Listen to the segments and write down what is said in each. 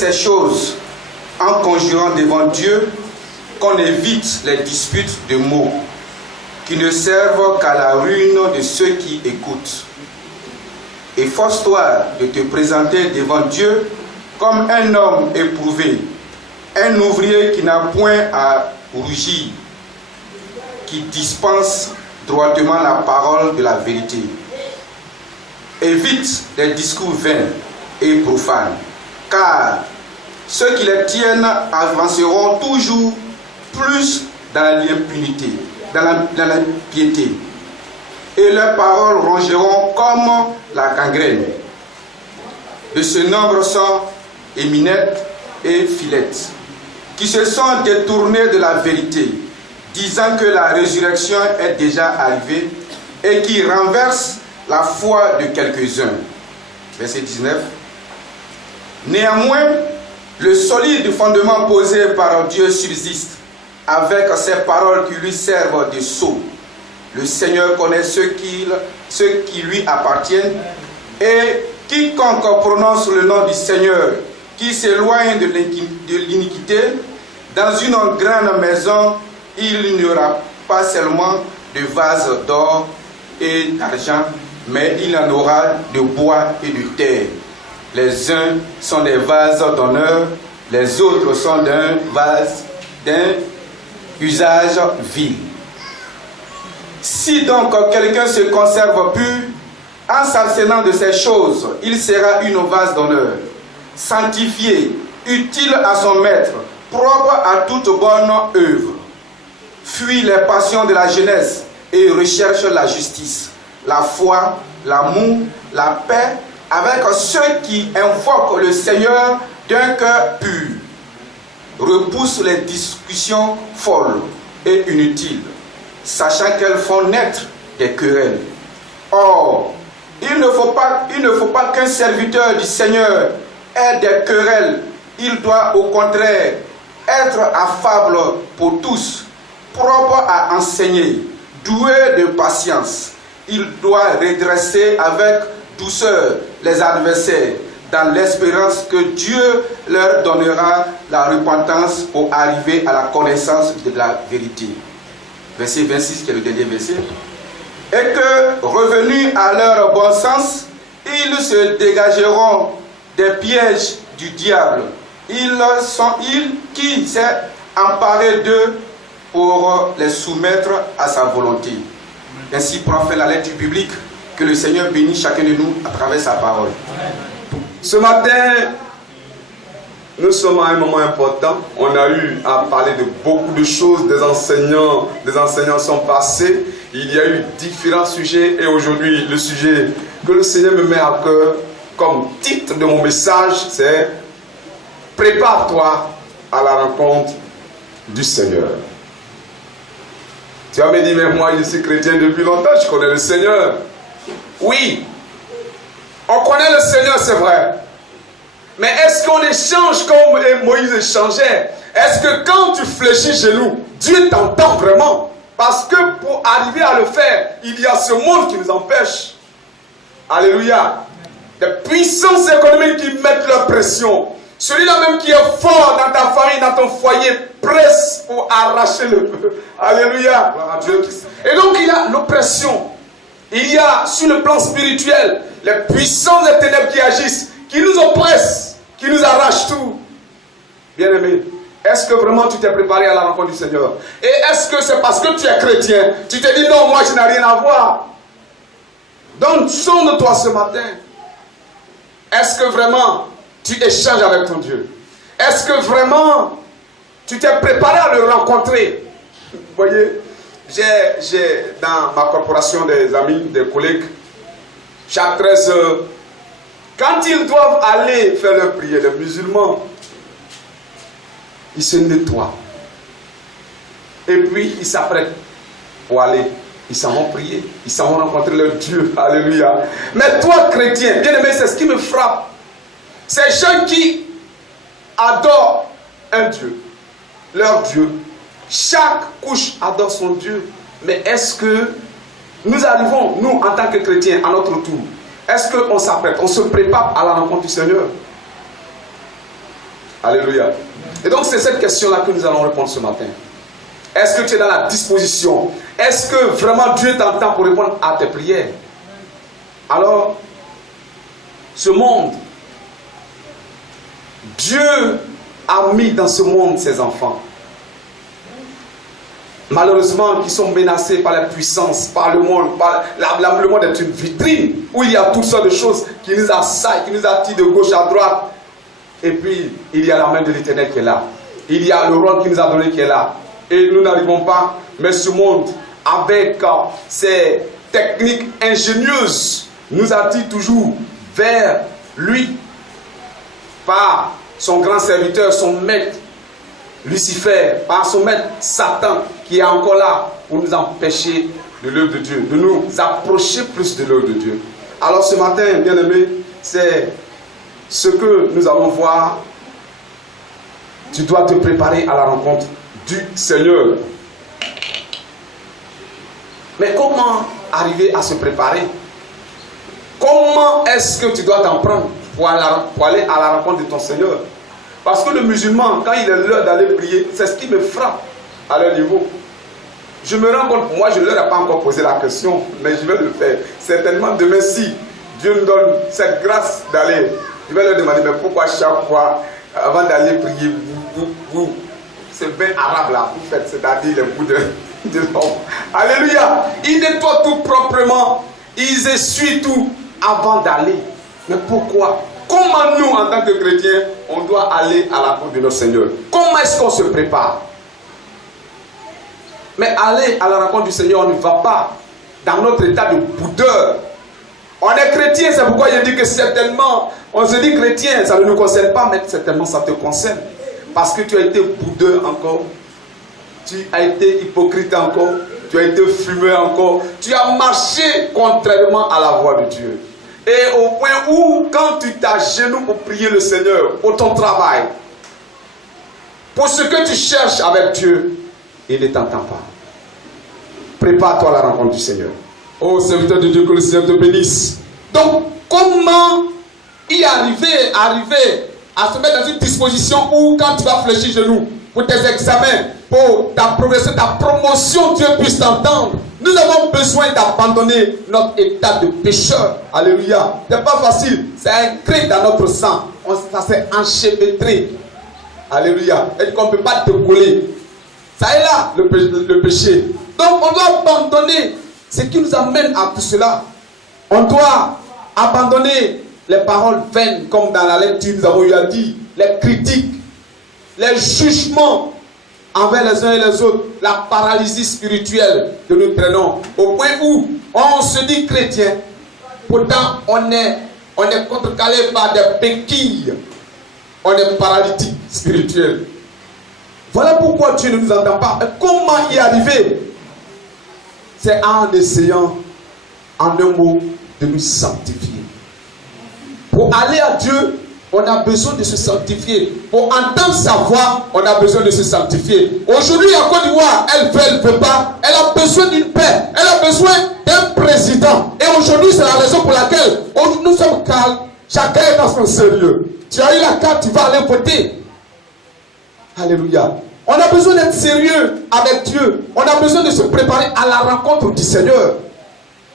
ces choses en conjurant devant Dieu qu'on évite les disputes de mots qui ne servent qu'à la ruine de ceux qui écoutent. Efforce-toi de te présenter devant Dieu comme un homme éprouvé, un ouvrier qui n'a point à rougir, qui dispense droitement la parole de la vérité. Évite les discours vains et profanes, car ceux qui les tiennent avanceront toujours plus dans l'impunité, dans l'impiété, et leurs paroles rongeront comme la gangrène. De ce nombre sont Éminette et Philette, qui se sont détournés de la vérité, disant que la résurrection est déjà arrivée et qui renversent la foi de quelques-uns. Verset 19. Néanmoins, le solide fondement posé par Dieu subsiste, avec ces paroles qui lui servent de sceau. Le Seigneur connaît ceux qui lui appartiennent, et quiconque prononce le nom du Seigneur, qui s'éloigne de l'iniquité, dans une grande maison, il n'y aura pas seulement de vases d'or et d'argent, mais il en aura de bois et de terre. Les uns sont des vases d'honneur, les autres sont d'un usage vil. Si donc quelqu'un se conserve pur, en s'abstenant de ces choses, il sera une vase d'honneur, sanctifié, utile à son maître, propre à toute bonne œuvre. Fuis les passions de la jeunesse et recherche la justice, la foi, l'amour, la paix, avec ceux qui invoquent le Seigneur d'un cœur pur. Repousse les discussions folles et inutiles, sachant qu'elles font naître des querelles. Or, il ne faut pas qu'un serviteur du Seigneur ait des querelles. Il doit au contraire être affable pour tous, propre à enseigner, doué de patience. Il doit redresser avec douceur les adversaires, dans l'espérance que Dieu leur donnera la repentance pour arriver à la connaissance de la vérité. Verset 26, qui est le dernier verset. Et que, revenus à leur bon sens, ils se dégageront des pièges du diable. Qui s'est emparé d'eux pour les soumettre à sa volonté. Ainsi prend fin la lecture biblique. Que le Seigneur bénisse chacun de nous à travers sa parole. Ce matin, nous sommes à un moment important. On a eu à parler de beaucoup de choses. Des enseignants sont passés. Il y a eu différents sujets. Et aujourd'hui, le sujet que le Seigneur me met à cœur comme titre de mon message, c'est « Prépare-toi à la rencontre du Seigneur ». Tu vas me dire, mais moi je suis chrétien depuis longtemps, je connais le Seigneur. Oui, on connaît le Seigneur, c'est vrai. Mais est-ce qu'on échange comme Moïse échangeait? Est-ce que quand tu fléchis genoux, Dieu t'entend vraiment? Parce que pour arriver à le faire, il y a ce monde qui nous empêche. Alléluia. Des puissances économiques qui mettent leur pression. Celui-là même qui est fort dans ta famille, dans ton foyer, presse pour arracher le feu. Alléluia. Et donc il y a l'oppression. Il y a sur le plan spirituel les puissances des ténèbres qui agissent, qui nous oppressent, qui nous arrachent tout. Bien-aimé, est-ce que vraiment tu t'es préparé à la rencontre du Seigneur? Et est-ce que c'est parce que tu es chrétien, tu te dis non, moi je n'ai rien à voir? Donc sonde-toi ce matin. Est-ce que vraiment tu échanges avec ton Dieu? Est-ce que vraiment tu t'es préparé à le rencontrer? Vous voyez, j'ai dans ma corporation des amis, des collègues, chaque 13 heures, quand ils doivent aller faire leur prière, les musulmans, ils se nettoient. Et puis ils s'apprêtent pour aller. Ils s'en vont prier, ils s'en vont rencontrer leur Dieu. Alléluia. Mais toi, chrétien, bien aimé, c'est ce qui me frappe. Ces gens qui adorent un Dieu, leur Dieu. Chaque couche adore son Dieu. Mais est-ce que nous arrivons, nous, en tant que chrétiens, à notre tour, est-ce qu'on s'apprête, on se prépare à la rencontre du Seigneur? Alléluia. Et donc c'est cette question-là que nous allons répondre ce matin. Est-ce que tu es dans la disposition? Est-ce que vraiment Dieu t'entend pour répondre à tes prières? Alors, ce monde, Dieu a mis dans ce monde ses enfants. Malheureusement, qui sont menacés par la puissance, par le monde. Le monde est une vitrine où il y a toutes sortes de choses qui nous assaillent, qui nous attirent de gauche à droite. Et puis, il y a la main de l'Éternel qui est là. Il y a le rôle qu'il nous a donné qui est là. Et nous n'arrivons pas, mais ce monde, avec ses techniques ingénieuses, nous attire toujours vers lui, par son grand serviteur, son maître, Lucifer, par son maître Satan, qui est encore là pour nous empêcher de l'œuvre de Dieu, de nous approcher plus de l'œuvre de Dieu. Alors ce matin, bien aimé, c'est ce que nous allons voir. Tu dois te préparer à la rencontre du Seigneur. Mais comment arriver à se préparer? Comment est-ce que tu dois t'en prendre pour aller à la rencontre de ton Seigneur? Parce que le musulman, quand il est l'heure d'aller prier, c'est ce qui me frappe à leur niveau. Je me rends compte, moi je ne leur ai pas encore posé la question, mais je vais le faire. Certainement demain, si Dieu nous donne cette grâce d'aller, je vais leur demander, mais pourquoi chaque fois, avant d'aller prier, vous c'est bien arabe là, vous faites, c'est-à-dire les bouts de l'homme. Alléluia! Ils nettoient tout proprement, ils essuient tout avant d'aller. Mais pourquoi? Comment nous, en tant que chrétiens, on doit aller à la rencontre de notre Seigneur? Comment est-ce qu'on se prépare? Mais aller à la rencontre du Seigneur, on ne va pas dans notre état de boudeur. On est chrétien, c'est pourquoi je dis que certainement, on se dit chrétien, ça ne nous concerne pas, mais certainement ça te concerne. Parce que tu as été boudeur encore, tu as été hypocrite encore, tu as été fumeur encore, tu as marché contrairement à la voix de Dieu. Et au point où, quand tu t'agenouilles pour prier le Seigneur, pour ton travail, pour ce que tu cherches avec Dieu, il ne t'entend pas. Prépare-toi à la rencontre du Seigneur. Oh serviteur de Dieu, que le Seigneur te bénisse. Donc, comment y arriver à se mettre dans une disposition où, quand tu vas fléchir genoux pour tes examens, pour ta progression, ta promotion, Dieu puisse t'entendre. Nous avons besoin d'abandonner notre état de pécheur. Alléluia. Ce n'est pas facile. C'est inscrit dans notre sang. Ça s'est enchevêtré. Alléluia. Et qu'on ne peut pas te coller. Ça est là, le péché. Donc, on doit abandonner ce qui nous amène à tout cela. On doit abandonner les paroles vaines, comme dans la lecture, nous avons eu à dire, les critiques, les jugements envers les uns et les autres, la paralysie spirituelle que nous traînons, au point où on se dit chrétien, pourtant on est contrecalé par des béquilles, on est paralytique spirituel. Voilà pourquoi Dieu ne nous entend pas. Et comment y arriver? C'est en essayant, en un mot, de nous sanctifier. Pour aller à Dieu, on a besoin de se sanctifier. Pour entendre sa voix, on a besoin de se sanctifier. Aujourd'hui, en Côte d'Ivoire, elle veut pas. Elle a besoin d'une paix. Elle a besoin d'un président. Et aujourd'hui, c'est la raison pour laquelle nous sommes calmes. Chacun est dans son sérieux. Tu as eu la carte, tu vas aller voter. Alléluia. On a besoin d'être sérieux avec Dieu. On a besoin de se préparer à la rencontre du Seigneur.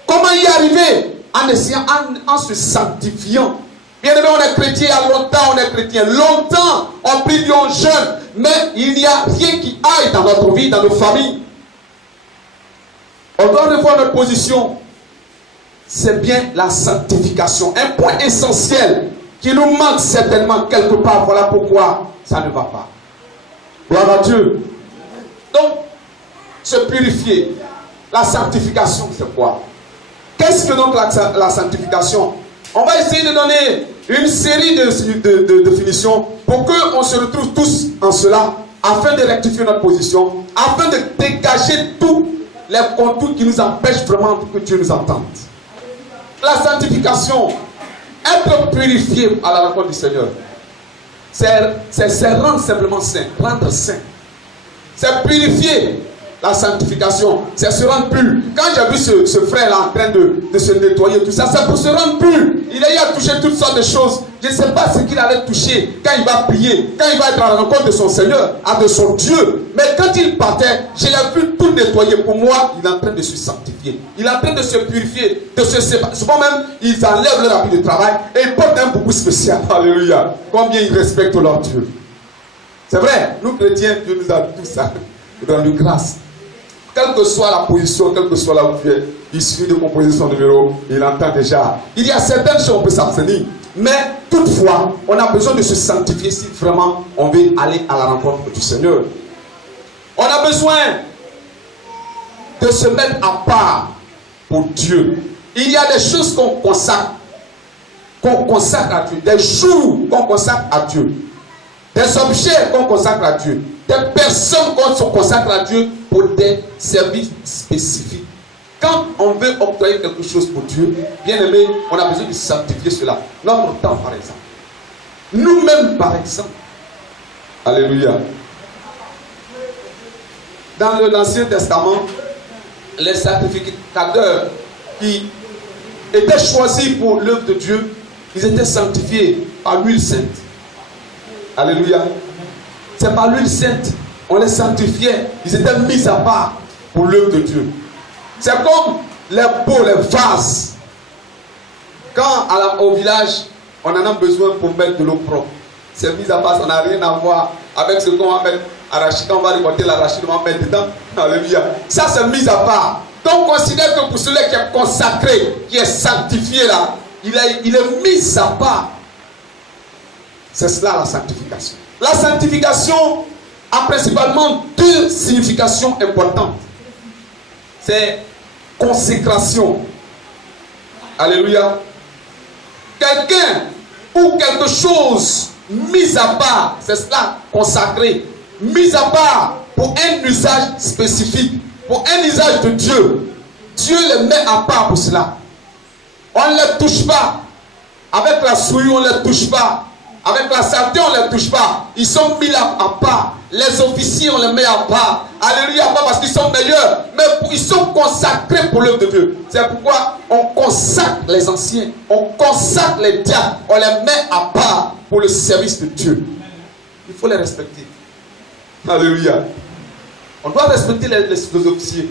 Comment y arriver? En essayant, en se sanctifiant. Bien aimé, on est chrétien il y a longtemps, on est chrétien longtemps, on prie, on jeûne, mais il n'y a rien qui aille dans notre vie, dans nos familles. On doit revoir notre position. C'est bien la sanctification, un point essentiel qui nous manque certainement quelque part. Voilà pourquoi ça ne va pas. Gloire à Dieu. Donc, se purifier. La sanctification, c'est quoi? Qu'est-ce que donc la sanctification? On va essayer de donner une série de définitions pour qu'on se retrouve tous en cela, afin de rectifier notre position, afin de dégager tous les contours qui nous empêchent vraiment que Dieu nous entende. La sanctification, être purifié à la rencontre du Seigneur, c'est rendre simplement saint, rendre saint. C'est purifier. la sanctification, c'est se rendre pur. Quand j'ai vu ce frère-là en train de se nettoyer, tout ça, c'est pour se rendre pur. Il a eu à toucher toutes sortes de choses. Je ne sais pas ce qu'il allait toucher quand il va prier, quand il va être à la rencontre de son Seigneur, de son Dieu. Mais quand il partait, je l'ai vu tout nettoyer. Pour moi, il est en train de se sanctifier. Il est en train de se purifier, de se séparer. Souvent même, ils enlèvent leur habit de travail et ils portent un boubou spécial. Alléluia. Combien ils respectent leur Dieu. C'est vrai, nous chrétiens, Dieu nous a tout ça. Rendu grâce. Quelle que soit la position, quelle que soit là où tu es, il suffit de composer son numéro, il entend déjà. Il y a certaines choses, on peut s'abstenir. Mais toutefois, on a besoin de se sanctifier si vraiment on veut aller à la rencontre du Seigneur. On a besoin de se mettre à part pour Dieu. Il y a des choses qu'on consacre à Dieu, des jours qu'on consacre à Dieu, des objets qu'on consacre à Dieu, des personnes qu'on se consacre à Dieu pour des services spécifiques. Quand on veut octroyer quelque chose pour Dieu, bien aimé, on a besoin de sanctifier cela. Notre temps, par exemple. Nous-mêmes, par exemple. Alléluia. Dans l'Ancien Testament, les sacrificateurs qui étaient choisis pour l'œuvre de Dieu, ils étaient sanctifiés par l'huile sainte. Alléluia. C'est par l'huile sainte, on les sanctifiait. Ils étaient mis à part pour l'œuvre de Dieu. C'est comme les pots, les vases. Quand au village, on en a besoin pour mettre de l'eau propre. C'est mis à part, ça n'a rien à voir avec ce qu'on va mettre arachide. Quand on va récolter l'arachide, on va mettre dedans. Alléluia. Ça, c'est mis à part. Donc, on considère que pour celui qui est consacré, qui est sanctifié là, il est mis à part. C'est cela la sanctification. La sanctification a principalement deux significations importantes. C'est consécration. Alléluia. Quelqu'un ou quelque chose mis à part, c'est cela, consacré, mis à part pour un usage spécifique, pour un usage de Dieu. Dieu les met à part pour cela. On ne les touche pas. Avec la souillure, on ne les touche pas. Avec la saleté, on ne les touche pas. Ils sont mis à part. Les officiers, on les met à part. Alléluia, pas parce qu'ils sont meilleurs, mais ils sont consacrés pour l'œuvre de Dieu. C'est pourquoi on consacre les anciens, on consacre les diacres, on les met à part pour le service de Dieu. Il faut les respecter. Alléluia. On doit respecter les officiers.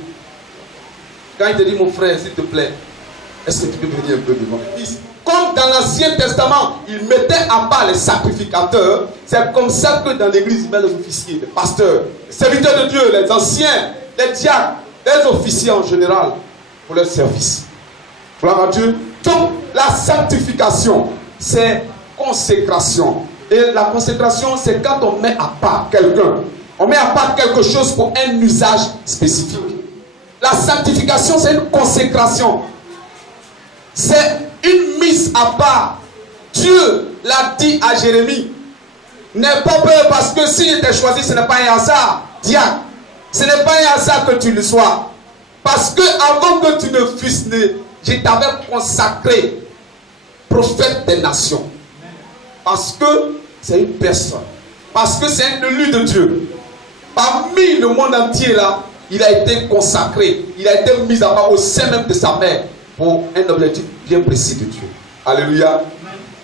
Quand il te dit, mon frère, s'il te plaît, est-ce que tu peux venir un peu devant l'église? Comme dans l'Ancien Testament, ils mettaient à part les sacrificateurs, c'est comme ça que dans l'église, ils mettent les officiers, les pasteurs, les serviteurs de Dieu, les anciens, les diacres, les officiers en général, pour leur service. Gloire à Dieu. Donc, la sanctification, c'est consécration. Et la consécration, c'est quand on met à part quelqu'un. On met à part quelque chose pour un usage spécifique. La sanctification, c'est une consécration. C'est une mise à part. Dieu l'a dit à Jérémie. N'aie pas peur parce que s'il était choisi, ce n'est pas un hasard. Diacre, ce n'est pas un hasard que tu le sois. Parce que avant que tu ne fusses né, je t'avais consacré prophète des nations. Parce que c'est une personne. Parce que c'est un élu de Dieu. Parmi le monde entier là, il a été consacré. Il a été mis à part au sein même de sa mère pour un objectif bien précis de Dieu. Alléluia.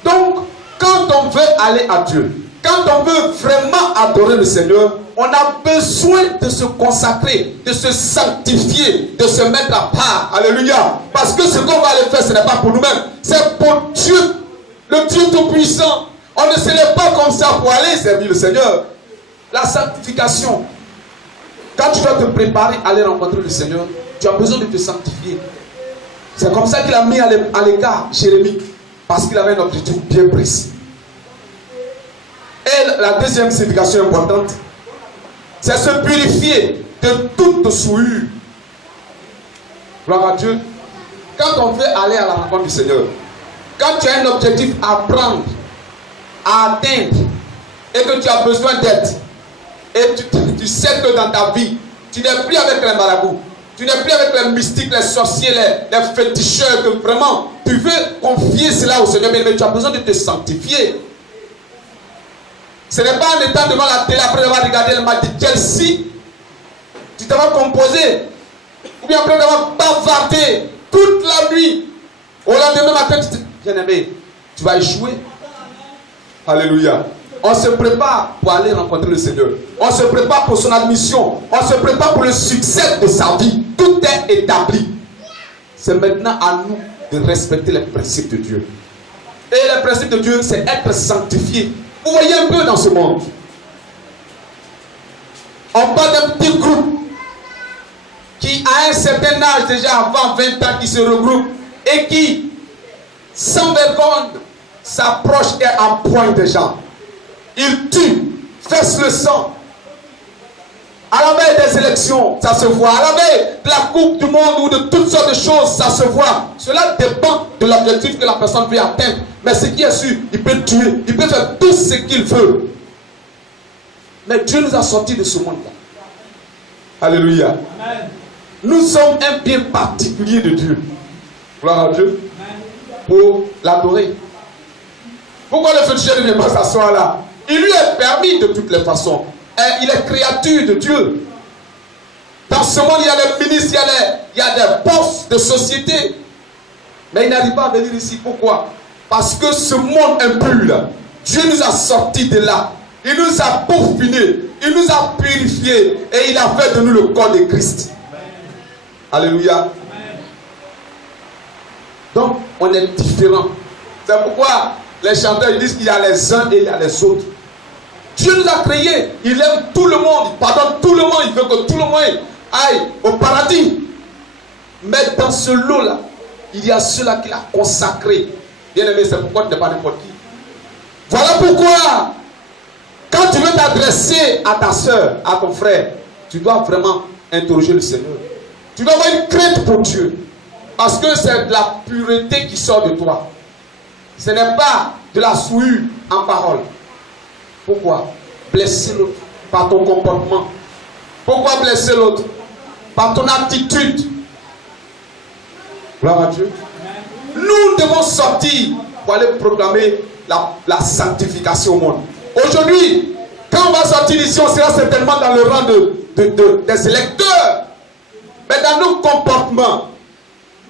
Donc, quand on veut aller à Dieu, quand on veut vraiment adorer le Seigneur, on a besoin de se consacrer, de se sanctifier, de se mettre à part. Alléluia. Parce que ce qu'on va aller faire, ce n'est pas pour nous-mêmes, c'est pour Dieu, le Dieu Tout-Puissant. On ne se lève pas comme ça pour aller servir le Seigneur. La sanctification. Quand tu dois te préparer à aller rencontrer le Seigneur, tu as besoin de te sanctifier. C'est comme ça qu'il a mis à l'écart Jérémie. Parce qu'il avait un objectif bien précis. Et la deuxième signification importante, c'est se purifier de toute souillure. Gloire à Dieu. Quand on veut aller à la rencontre du Seigneur, quand tu as un objectif à prendre, à atteindre, et que tu as besoin d'aide, et tu sais que dans ta vie, tu n'es plus avec les marabouts, tu n'es plus avec les mystiques, les sorciers, les féticheurs, que vraiment tu veux confier cela au Seigneur, mais tu as besoin de te sanctifier. Ce n'est pas en étant devant la télé après avoir regardé le match de Chelsea, tu t'avais composé, ou bien après d'avoir bavardé toute la nuit, au lendemain matin, bien-aimé, tu vas échouer. Alléluia. On se prépare pour aller rencontrer le Seigneur. On se prépare pour son admission. On se prépare pour le succès de sa vie. Tout est établi. C'est maintenant à nous de respecter les principes de Dieu. Et les principes de Dieu, c'est être sanctifié. Vous voyez un peu dans ce monde. On parle d'un petit groupe qui, à un certain âge, déjà avant 20 ans, qui se regroupe et qui, sans vergogne, s'approche et empoigne des gens. Il tue, verse le sang. À la veille des élections, ça se voit. À la veille de la coupe du monde ou de toutes sortes de choses, ça se voit. Cela dépend de l'objectif que la personne veut atteindre. Mais ce qui est sûr, il peut tuer, il peut faire tout ce qu'il veut. Mais Dieu nous a sortis de ce monde-là. Alléluia. Amen. Nous sommes un bien particulier de Dieu. Gloire à Dieu. Pour l'adorer. Pourquoi le féticheur ne vient pas s'asseoir là? Il lui est permis de toutes les façons. Et il est créature de Dieu. Dans ce monde, il y a les ministres, il y a des boss de société. Mais il n'arrive pas à venir ici. Pourquoi? Parce que ce monde impur là, Dieu nous a sortis de là. Il nous a peaufinés. Il nous a purifiés. Et il a fait de nous le corps de Christ. Alléluia. Donc, on est différents. C'est pourquoi les chanteurs ils disent qu'il y a les uns et il y a les autres. Dieu nous a créés. Il aime tout le monde. Il pardonne tout le monde. Il veut que tout le monde aille au paradis. Mais dans ce lot-là, il y a ceux-là qu'il a consacrés. Bien aimé, c'est pourquoi tu n'es pas n'importe qui. Voilà pourquoi, quand tu veux t'adresser à ta soeur, à ton frère, tu dois vraiment interroger le Seigneur. Tu dois avoir une crainte pour Dieu. Parce que c'est de la pureté qui sort de toi. Ce n'est pas de la souillure en parole. Pourquoi? Blesser l'autre par ton comportement. Pourquoi blesser l'autre? Par ton attitude. Gloire à Dieu. Nous devons sortir pour aller proclamer la sanctification au monde. Aujourd'hui, quand on va sortir d'ici, on sera certainement dans le rang des électeurs. Mais dans nos comportements,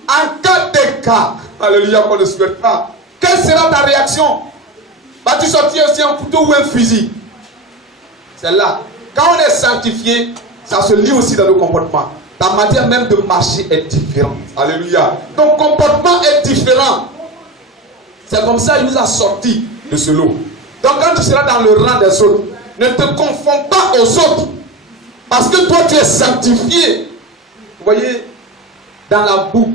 en cas d'écart, alléluia, qu'on ne souhaite pas, quelle sera ta réaction? Vas-tu sortir aussi un couteau ou un fusil? C'est là. Quand on est sanctifié, ça se lit aussi dans nos comportements. Ta manière même de marcher est différente. Alléluia. Ton comportement est différent. C'est comme ça qu'il nous a sortis de ce lot. Donc quand tu seras dans le rang des autres, ne te confonds pas aux autres. Parce que toi tu es sanctifié. Vous voyez, dans la boue,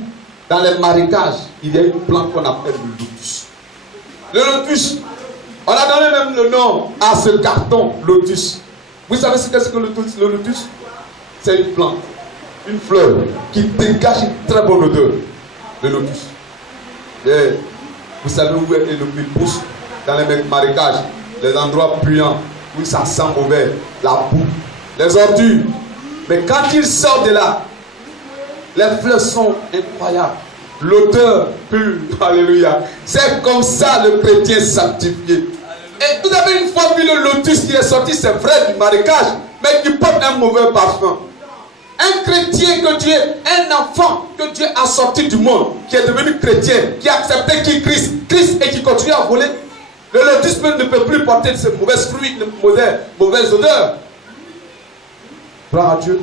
dans les marécages, il y a une plante qu'on appelle le lotus. Le lotus, on a donné même le nom à ce carton, lotus. Vous savez ce que c'est que le lotus? C'est une plante, une fleur qui dégage une très bonne odeur. Le lotus. Et vous savez où il pousse? Dans les marécages, les endroits puants, où ça sent mauvais, la boue, les ordures. Mais quand il sort de là, les fleurs sont incroyables. L'odeur pure. Alléluia. C'est comme ça le chrétien sanctifié. Et vous avez une fois vu le lotus qui est sorti, c'est vrai, du marécage, mais qui porte un mauvais parfum. Un chrétien que Dieu, un enfant que Dieu a sorti du monde, qui est devenu chrétien, qui a accepté qui Christ et qui continue à voler. Le lotus ne peut plus porter de ces mauvaises fruits, de mauvaises odeurs. Gloire à Dieu.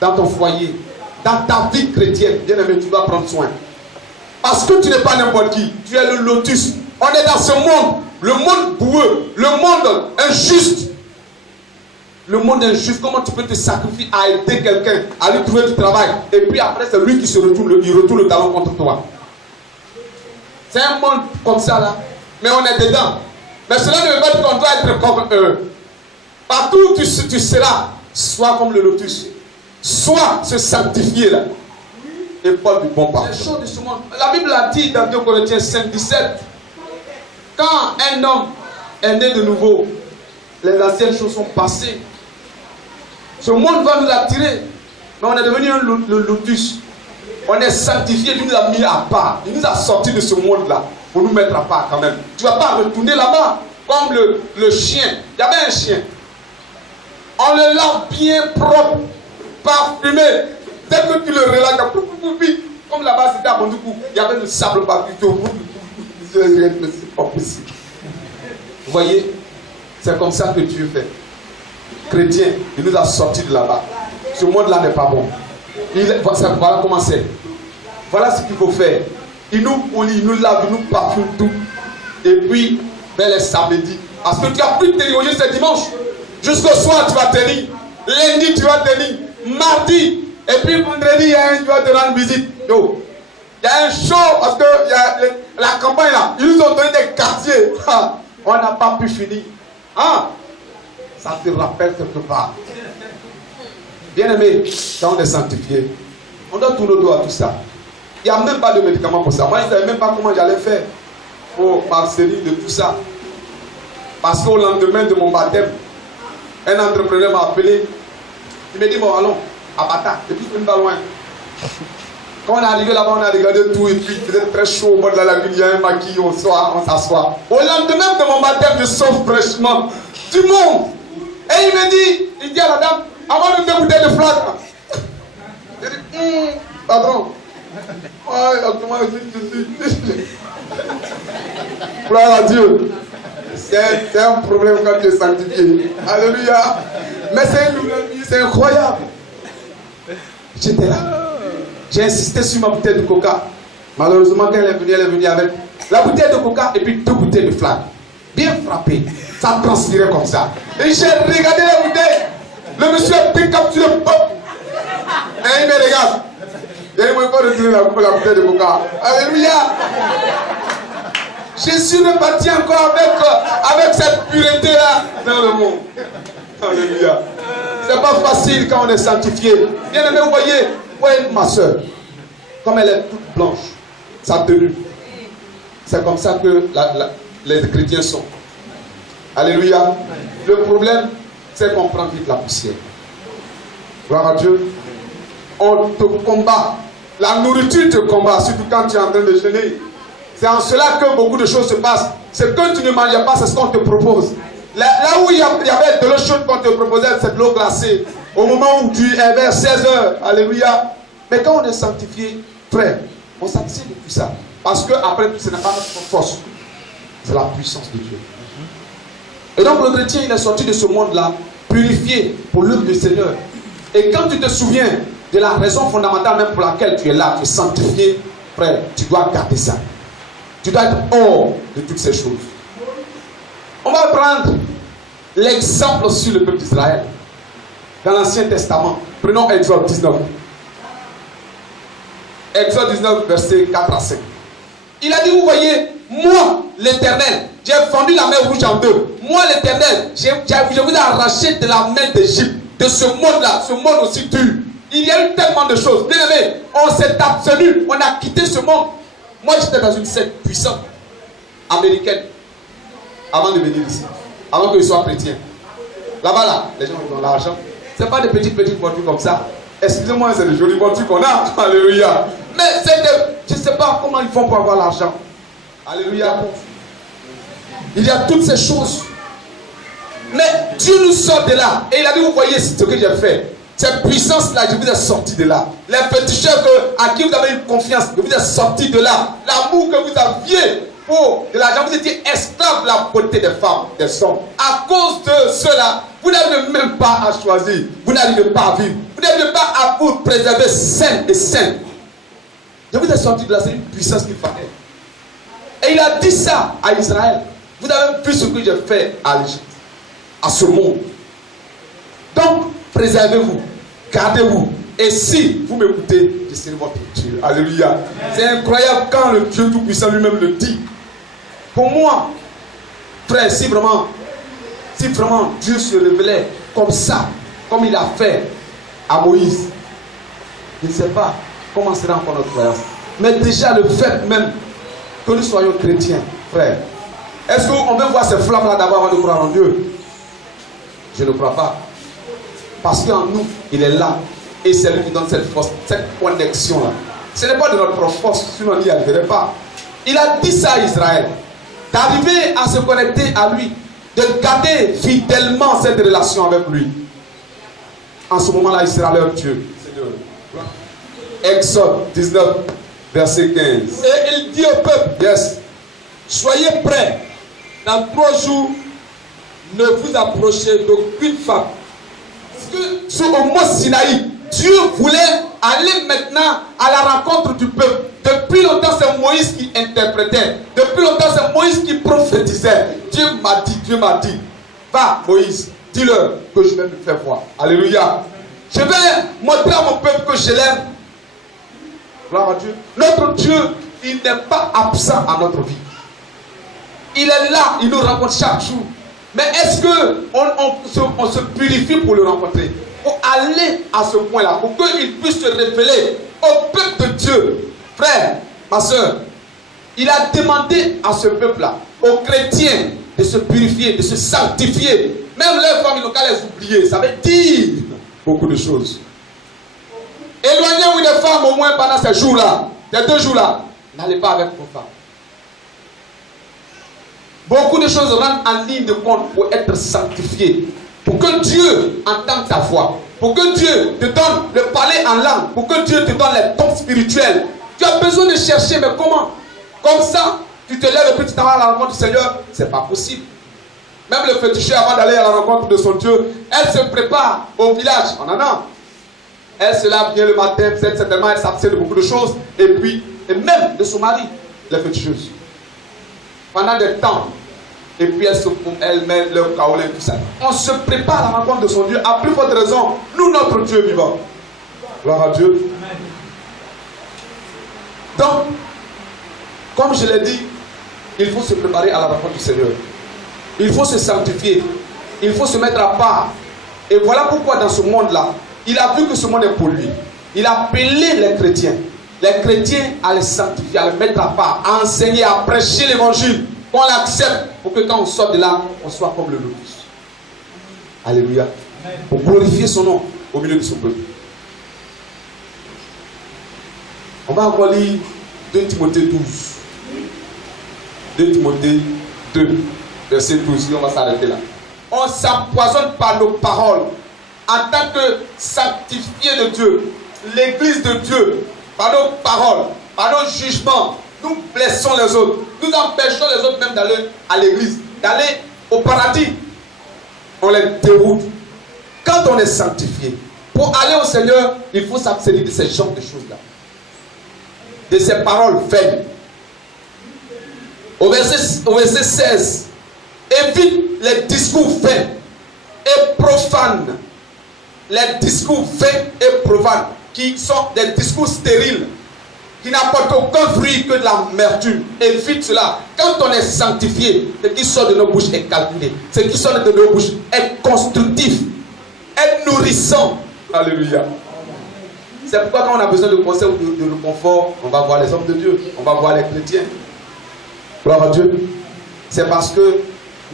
Dans ton foyer, dans ta vie chrétienne, bien aimé, tu dois prendre soin. Parce que tu n'es pas n'importe qui. Tu es le lotus. On est dans ce monde. Le monde boueux. Le monde injuste. Le monde injuste. Comment tu peux te sacrifier à aider quelqu'un, à lui trouver du travail. Et puis après, c'est lui qui se retourne, il retourne le talon contre toi. C'est un monde comme ça là. Mais on est dedans. Mais cela ne veut pas dire qu'on doit être comme eux. Partout où tu seras, sois comme le lotus. Sois se sanctifier là. Et pas du bon parfum. Les choses de ce monde. La Bible a dit dans 2 Corinthiens 5, 17. Quand un homme est né de nouveau, les anciennes choses sont passées. Ce monde va nous attirer. Mais on est devenu le lotus. On est sanctifié, il nous a mis à part. Il nous a sortis de ce monde-là pour nous mettre à part quand même. Tu ne vas pas retourner là-bas comme le chien. Il y avait un chien. On le lave bien propre. parfumé. Dès que tu le relaxes, comme là-bas c'était à Bondoukou, il y avait le sable partout. C'est pas possible. Vous voyez, c'est comme ça que Dieu fait. Chrétien, il nous a sortis de là-bas. Ce monde-là n'est pas bon. Voilà comment c'est. Voilà ce qu'il faut faire. Il nous polie, il nous lave, il nous parfume tout. Et puis, ben les samedis. Parce que tu as plus de théologie ce dimanche. Jusqu'au soir, tu vas tenir. Lundi, tu vas tenir. Mardi. Et puis vendredi, tu vas te rendre visite. Yo. Il y a un show parce que y a la campagne là. Ils nous ont donné des quartiers. On n'a pas pu finir. Hein? Ça te rappelle quelque part. Bien aimé, quand on est sanctifié, on doit tourner le dos à tout ça. Il n'y a même pas de médicaments pour ça. Moi, je ne savais même pas comment j'allais faire pour m'abstenir de tout ça. Parce qu'au lendemain de mon baptême, un entrepreneur m'a appelé. Il m'a dit, bon, allons, à Bata. Et puis, je ne suis pas loin. Quand on est arrivé là-bas, on a regardé tout. Et puis, il faisait très chaud au bord de la lagune. Il y a un maquis, on s'assoit. Au lendemain de mon baptême, je sors fraîchement du monde. Et il me dit, il dit à la dame, avant de te bouteilles de flaque. Je dis, pardon. Gloire à Dieu. C'est un problème quand tu es sanctifié. Alléluia. Mais c'est incroyable. J'étais là. J'ai insisté sur ma bouteille de coca. Malheureusement, quand elle est venue avec la bouteille de coca et puis 2 bouteilles de flaque. Bien frappé. Ça transpirait comme ça. Et j'ai regardé la bouteille. Le monsieur a pris capturé. Et il me regarde. Et il ne m'a pas retiré la bouteille de coca. Alléluia. Je suis reparti encore avec cette pureté-là dans le monde. Alléluia. C'est pas facile quand on est sanctifié. Bien aimé, vous voyez ma soeur, comme elle est toute blanche, sa tenue. C'est comme ça que les chrétiens sont. Alléluia. Le problème, c'est qu'on prend vite la poussière. Gloire à Dieu. On te combat. La nourriture te combat, surtout quand tu es en train de jeûner. C'est en cela que beaucoup de choses se passent. C'est que tu ne manges pas, c'est ce qu'on te propose. Là où il y avait de l'eau chaude qu'on te proposait, c'est de l'eau glacée. Au moment où tu es vers 16h, alléluia. Mais quand on est sanctifié, frère, on s'abstient de tout ça. Parce que après tout, ce n'est pas notre force. C'est la puissance de Dieu. Et donc le chrétien, il est sorti de ce monde-là, purifié pour l'œuvre du Seigneur. Et quand tu te souviens de la raison fondamentale même pour laquelle tu es là, tu es sanctifié, frère, tu dois garder ça. Tu dois être hors de toutes ces choses. On va prendre l'exemple sur le peuple d'Israël. Dans l'Ancien Testament, prenons Exode 19. Exode 19, versets 4 à 5. Il a dit, vous voyez, moi, l'Éternel, j'ai fendu la mer rouge en deux. Moi, l'Éternel, je vous ai arraché de la main d'Égypte, de ce monde-là, ce monde aussi dur. Il y a eu tellement de choses. Bien aimé, on s'est abstenu, on a quitté ce monde. Moi, j'étais dans une secte puissante, américaine, avant de venir ici, avant que je sois chrétien. Là-bas, là, les gens ont l'argent. Ce n'est pas des petites voitures comme ça. Excusez-moi, c'est des jolies voitures qu'on a. Alléluia. Mais je ne sais pas comment ils font pour avoir l'argent. Alléluia. Il y a toutes ces choses. Mais Dieu nous sort de là. Et il a dit, vous voyez ce que j'ai fait. Cette puissance-là, je vous ai sorti de là. Les féticheurs à qui vous avez eu confiance, je vous ai sorti de là. L'amour que vous aviez pour de l'argent, vous étiez esclave de la beauté des femmes, des hommes. À cause de cela, vous n'arrivez même pas à choisir. Vous n'arrivez pas à vivre. Vous n'arrivez pas à vous préserver sain et sain. Je vous ai sorti de là, c'est une puissance qu'il fallait. Et il a dit ça à Israël. Vous avez vu ce que j'ai fait à l'Égypte, à ce monde. Donc, préservez-vous, gardez-vous. Et si vous m'écoutez, je serai votre Dieu. Alléluia. C'est incroyable quand le Dieu Tout-Puissant lui-même le dit. Pour moi, frère, si vraiment Dieu se révélait comme ça, comme il a fait à Moïse, je ne sais pas comment sera encore notre croyance. Mais déjà le fait même que nous soyons chrétiens, frère, est-ce qu'on veut voir ces flammes-là d'abord avant de croire en Dieu? Je ne crois pas. Parce qu'en nous, il est là. Et c'est lui qui donne cette force, cette connexion-là. Ce n'est pas de notre force, sinon on n'y arriverait pas. Il a dit ça à Israël. D'arriver à se connecter à lui. De garder fidèlement cette relation avec lui. en ce moment-là, il sera leur Dieu. Exode 19, verset 15. Et il dit au peuple, Yes. soyez prêts. Dans 3 jours, ne vous approchez d'aucune femme. Parce que sur au mont Sinaï, Dieu voulait aller maintenant à la rencontre du peuple. Depuis longtemps, c'est Moïse qui interprétait. Depuis longtemps, c'est Moïse qui prophétisait. Dieu m'a dit, va Moïse, dis-leur que je vais me faire voir. Alléluia. Je vais montrer à mon peuple que je l'aime. Gloire à Dieu. Notre Dieu, il n'est pas absent à notre vie. Il est là, il nous rencontre chaque jour. Mais est-ce qu'on se purifie pour le rencontrer? Pour aller à ce point-là, pour qu'il puisse se révéler au peuple de Dieu. Frère, ma soeur, il a demandé à ce peuple-là, aux chrétiens, de se purifier, de se sanctifier. Même les femmes, ils n'ont qu'à les oublier. Ça veut dire beaucoup de choses. Éloignez-vous des femmes au moins pendant ces jours-là, ces 2 jours-là. N'allez pas avec vos femmes. Beaucoup de choses rentrent en ligne de compte pour être sanctifié. Pour que Dieu entende ta voix. Pour que Dieu te donne le parler en langue. Pour que Dieu te donne les dons spirituels. Tu as besoin de chercher, mais comment? Comme ça, tu te lèves et puis tu t'en vas à la rencontre du Seigneur. C'est pas possible. Même le féticheur, avant d'aller à la rencontre de son Dieu, elle se prépare au village. On en a. Elle se lave bien le matin, certainement, elle s'abstient de beaucoup de choses. Et puis, et même de son mari, la féticheuse. Pendant des temps. Et puis elle met le kaolin et tout ça. On se prépare à la rencontre de son Dieu. À plus forte raison, nous, notre Dieu vivant. Gloire à Dieu. Donc, comme je l'ai dit, il faut se préparer à la rencontre du Seigneur. Il faut se sanctifier. Il faut se mettre à part. Et voilà pourquoi dans ce monde-là, il a vu que ce monde est pollué. Il a appelé les chrétiens à les sanctifier, à les mettre à part, à enseigner, à prêcher l'évangile, qu'on l'accepte pour que quand on sort de là, on soit comme le lotus. Alléluia. Pour glorifier son nom au milieu de son peuple. On va encore lire 2 Timothée 12. 2 Timothée 2, verset 12. On va s'arrêter là. On s'empoisonne par nos paroles en tant que sanctifiés de Dieu, l'église de Dieu, par nos paroles, par nos jugements. Nous blessons les autres. Nous empêchons les autres même d'aller à l'église, d'aller au paradis. On les déroute. Quand on est sanctifié, pour aller au Seigneur, il faut s'abstenir de ces genres de choses-là. De ces paroles vaines. Au verset 16, évite les discours vains et profanes. Les discours vains et profanes, qui sont des discours stériles, qui n'apportent aucun fruit que de l'amertume. Évite cela. Quand on est sanctifié, ce qui sort de nos bouches est calculé. Ce qui sort de nos bouches est constructif, est nourrissant. Alléluia. C'est pourquoi quand on a besoin de conseils ou de confort, on va voir les hommes de Dieu, on va voir les chrétiens. Gloire à Dieu. C'est parce que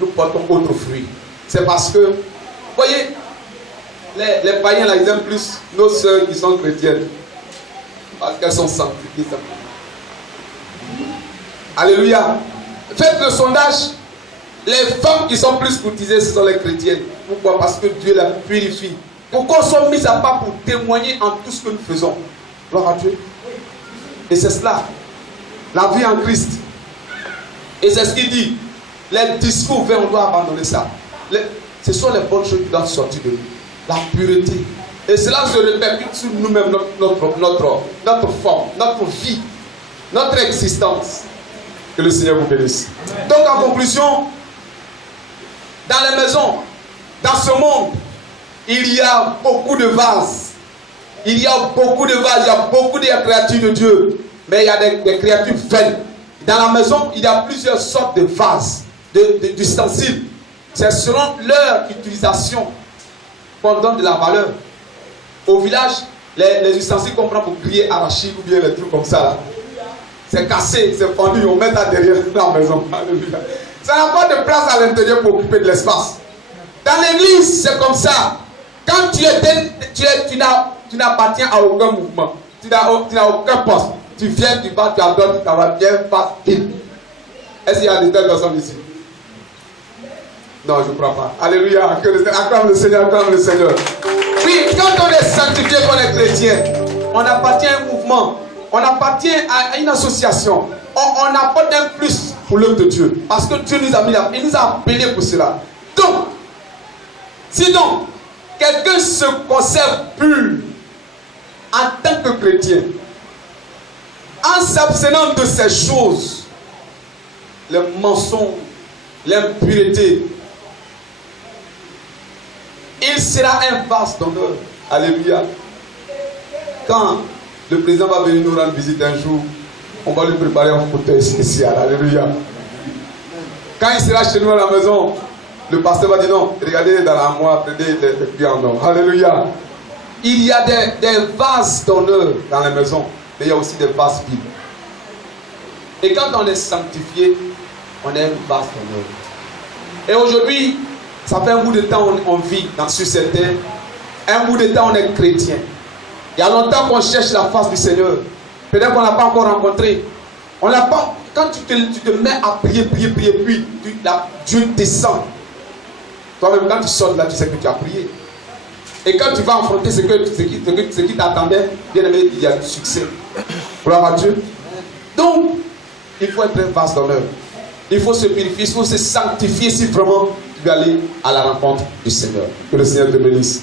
nous portons autre fruit. C'est parce que, vous voyez, les païens là, ils aiment plus nos sœurs qui sont chrétiennes. Parce qu'elles sont sanctifiées. Alléluia. Faites le sondage. Les femmes qui sont plus courtisées, ce sont les chrétiennes. Pourquoi? Parce que Dieu les purifie. Pourquoi nous sommes mis à part pour témoigner en tout ce que nous faisons? Gloire à Dieu. Et c'est cela. La vie en Christ. Et c'est ce qu'il dit. Les discours verts, on doit abandonner ça. Ce sont les bonnes choses qui doivent sortir de nous. La pureté. Et cela se répercute sur nous-mêmes, notre forme, notre vie, notre existence. Que le Seigneur vous bénisse. Donc en conclusion, dans les maisons, dans ce monde, il y a beaucoup de vases. Il y a beaucoup de vases, il y a beaucoup de créatures de Dieu. Mais il y a des créatures vaines. Dans la maison, il y a plusieurs sortes de vases, d'ustensiles. C'est selon leur utilisation qu'on donne de la valeur. Au village, les ustensiles qu'on prend pour griller arachide ou bien les trucs comme ça, c'est cassé, c'est fendu, on met ça derrière la maison. Ça n'a pas de place à l'intérieur pour occuper de l'espace. Dans l'église, c'est comme ça. Quand tu n'appartiens à aucun mouvement, tu n'as aucun poste, tu viens, tu vas, tu adores, tu travailles bien facile. Est-ce qu'il y a des telles personnes ici? Non, je ne crois pas. Alléluia. Acclame le Seigneur, acclame le Seigneur. Oui, quand on est sanctifié, qu'on est chrétien, on appartient à un mouvement, on appartient à une association, on apporte un plus pour l'œuvre de Dieu. Parce que Dieu nous a mis là, il nous a appelés pour cela. Donc, si donc, quelqu'un se conserve pur en tant que chrétien, en s'abstenant de ces choses, le mensonge, l'impureté, il sera un vase d'honneur. Alléluia. Quand le président va venir nous rendre visite un jour, on va lui préparer un fauteuil spécial. Alléluia. Quand il sera chez nous à la maison, le pasteur va dire non, regardez dans l'armoire, prenez les pieds en or. Alléluia. Il y a des vases d'honneur dans la maison, mais il y a aussi des vases vides. Et quand on est sanctifié, on est un vase d'honneur. Et aujourd'hui, ça fait un bout de temps on vit sur cette terre. Un bout de temps on est chrétien. Il y a longtemps qu'on cherche la face du Seigneur. Peut-être qu'on n'a pas encore rencontré. On n'a pas. Quand tu te mets à prier, puis Dieu descend. Toi-même, quand tu sors là, tu sais que tu as prié. Et quand tu vas affronter ce qui t'attendait, bien aimé, il y a du succès. Gloire à Dieu. Donc, il faut être un vase d'honneur. Il faut se purifier, il faut se sanctifier si vraiment tu veux aller à la rencontre du Seigneur. Que le Seigneur te bénisse.